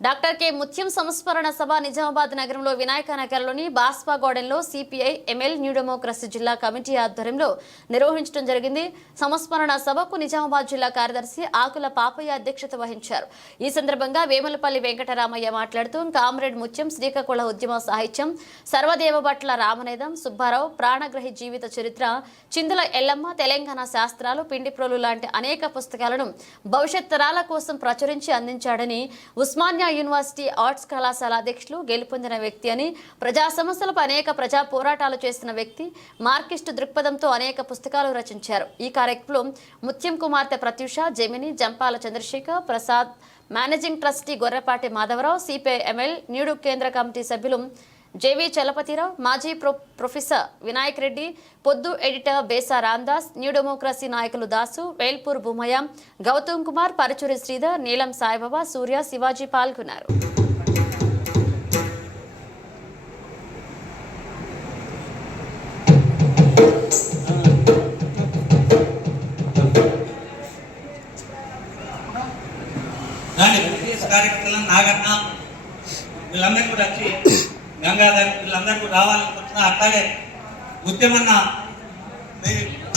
Doctor K ముత్యం సంస్మరణ సభ నిజామాబాద్ నగరంలో వినాయక నగర్లోని బాస్పా గార్డెన్లో సిపిఐ ఎంఎల్ న్యూ డెమోక్రసీ జిల్లా కమిటీ ఆధ్వర్యంలో నిర్వహించడం జరిగింది. సంస్మరణ సభకు నిజామాబాద్ జిల్లా కార్యదర్శి ఆకుల పాపయ్య అధ్యక్షత వహించారు. ఈ సందర్భంగా వేములపల్లి వెంకటరామయ్య మాట్లాడుతూ కామ్రేడ్ ముత్యం శ్రీకాకుళ ఉద్యమ సాహిత్యం సర్వదేవభట్ల రామనేదం సుబ్బారావు ప్రాణగ్రహి జీవిత చరిత్ర చిందుల ఎల్లమ్మ తెలంగాణ శాస్త్రాలు పిండిప్రోలు లాంటి అనేక పుస్తకాలను భవిష్యత్ తరాల కోసం ప్రచురించి అందించాడని ఉస్మానియా యూనివర్సిటీ ఆర్ట్స్ కళాశాల అధ్యక్షులు గెలుపొందిన వ్యక్తి అని ప్రజా సమస్యలపై అనేక ప్రజా పోరాటాలు చేసిన వ్యక్తి మార్కిస్ట్ దృక్పథంతో అనేక పుస్తకాలు రచించారు. ఈ కార్యక్రమంలో ముత్యం కుమార్తె Pratyusha Jamini Jampala Chandrashekhar Prasad managing trustee Gorrepati Madhavarao CPI ML నీడు కేంద్ర కమిటీ సభ్యులు జేవి చలపతిరావు మాజీ ప్రొ professor Vinayak Reddy Poddu editor Besa Ramdas new democracy నాయకులు దాసు వేల్పూర్ భూమయ్య గౌతమ్ కుమార్ పరచూరి శ్రీధర్ నీలం సాయిబాబా సూర్య శివాజీ పాల్గొన్నారు. కార్యక్రమం నాగన్న వీళ్ళందరూ కూడా వచ్చి గంగాధర్ వీళ్ళందరూ కూడా రావాలనుకుంటున్నా. అట్లాగే ఉద్యమన్న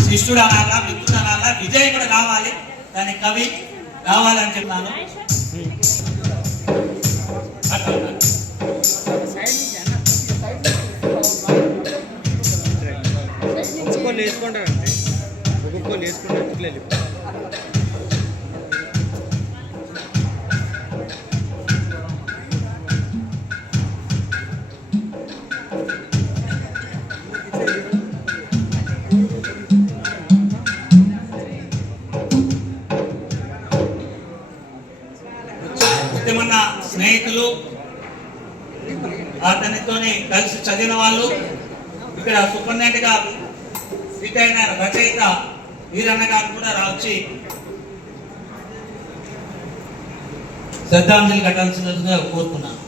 శిష్యుడు అనాలా మిత్రుడు అనాలా విజయ్ కూడా రావాలి. దాని కవి రావాలని చెప్తున్నాను అట్లా. ఉద్యమన్న స్నేహితులు అతనితోని కలిసి చదివిన వాళ్ళు ఇక్కడ సూపరింటెండెంట్గా ఫిట్ అయిన రచయిత వీరన్న గారు కూడా రావచ్చి శ్రద్ధాంజలి కట్టాల్సినట్టుగా కోరుతున్నాను.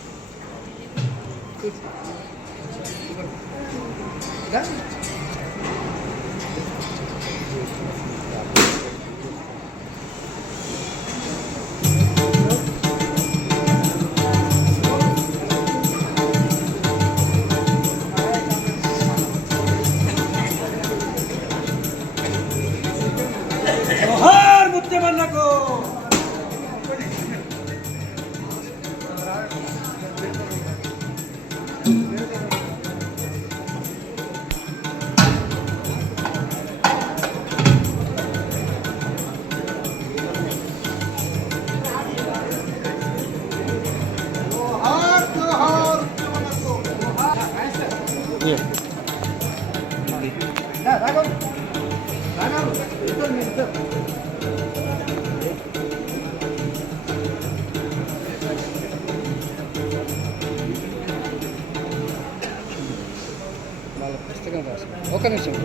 Yeah. ఒక నిమిషం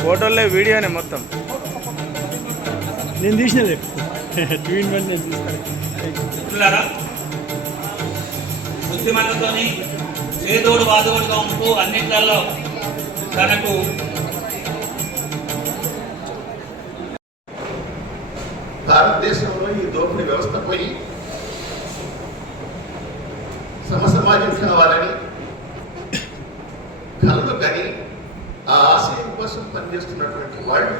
ఫోటోలే వీడియోనే మొత్తం. నేను తీసినలే టూ ఇన్ వన్ నేను తీస్తాను మిత్రులారా బుద్ధిమంతుతోని చేదోడు వాదోడుగా ఉంటూ అన్నిట్లలో తనకు భారతదేశంలో ఈ దోపిడీ వ్యవస్థ పోయి సమసమాజం కావాలని కలలు కానీ ఆ ఆశయం కోసం పనిచేస్తున్నటువంటి వాళ్ళు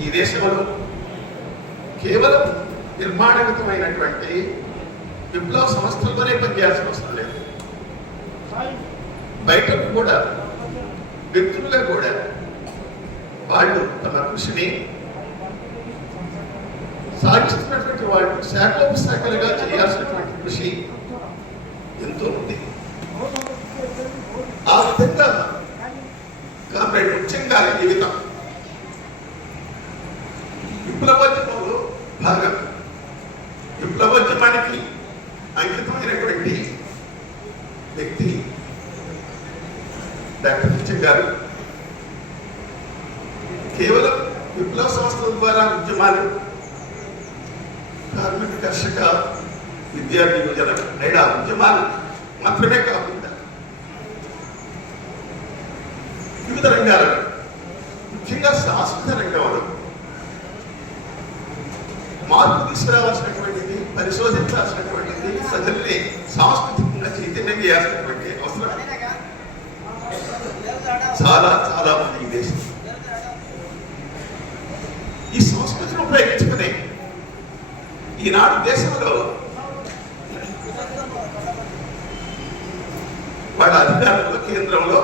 ఈ దేశంలో కేవలం నిర్మాణగతమైనటువంటి విప్లవ సంస్థలతోనే పనిచేయాల్సిన అవసరం లేదు. బయటకు కూడా వ్యక్తులుగా కూడా వాళ్ళు తమ కృషిని సాగిస్తున్నటువంటి వాళ్ళు శాఖోపశాఖలుగా చేయాల్సినటువంటి కృషి ఎంతో ఉంది. ఆ విధంగా కామ్రేడ్ ముత్యం జీవితం విప్లవోద్యమంలో భాగం. విప్లవోద్యమానికి అంకితమైనటువంటి వ్యక్తి డాక్టర్ ముత్యం గారు. కేవలం విప్లవ సంస్థల ద్వారా ఉద్యమాలు కార్మిక కర్షక విద్యార్థి యువజన నేడా ఉద్యమాలు మాత్రమే కాకుండా వివిధ రంగాలలో ముఖ్యంగా శాశ్వత రంగంలో మార్పు తీసుకురావాల్సినటువంటిది పరిశోధించాల్సినటువంటిది ప్రజల్ని సాంస్కృతికంగా చైతన్యం చేయాల్సినటువంటి అవసరం చాలా చాలా మంది ఈ దేశం ఈ సంస్కృతిని ఉపయోగించుకుని ఈనాడు దేశంలో వాళ్ళ అధికారంలో కేంద్రంలో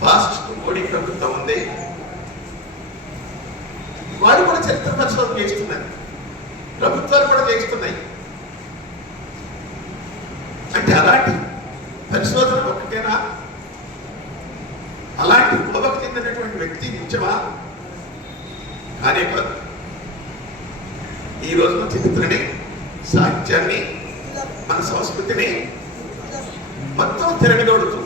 ఫాస్ట్ మోడీ ప్రభుత్వం ఉంది. వాడు కూడా చరిత్ర పరిశోధన చేస్తున్నారు. ప్రభుత్వాలు కూడా చేస్తున్నాయి. అంటే అలాంటి పరిశోధన ఒకటేనా అలాంటి కోపకు చెందినటువంటి వ్యక్తి నిజమా? కానే కాదు ఈ రోజున చరిత్రని సాహిత్యాన్ని మన సంస్కృతిని మొత్తం తిరగదోడుతూ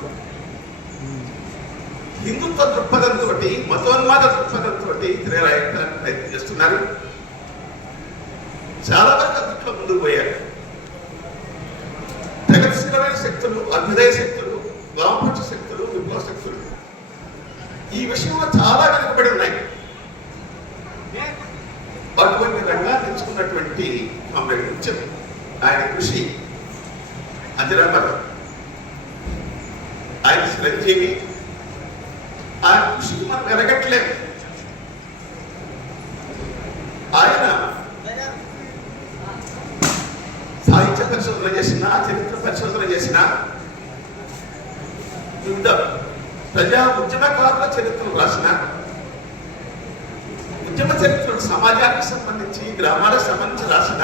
హిందుత్వ దృక్పథంతో మతోన్మాద దృక్పథంతో తిరగరాయడానికి ప్రయత్నం చేస్తున్నారు. చాలా వరకు అందుట్లో ముందుకు పోయారు. ప్రగతిశీలమైన శక్తులు అభ్యుదయ శక్తులు వామపక్ష శక్తులు విప్లవ శక్తులు. ఈ విషయంలో చాలా వెనుకబడి ఉన్నాయి. అటువంటి రంగాన్ని ఎంచుకున్నటువంటి గురించి ఆయన కృషి అజరామరం ఆయన చిరంజీవి ఆ కృషికి మనం ఎరగట్లేదు ఆయన సాహిత్య పరిశోధన చేసిన చరిత్ర పరిశోధన చేసిన వివిధ ప్రజా ఉద్యమకారుల చరిత్రను రాసిన ఉద్యమ చరిత్రలు సమాజానికి సంబంధించి గ్రామాలకు సంబంధించి రాసిన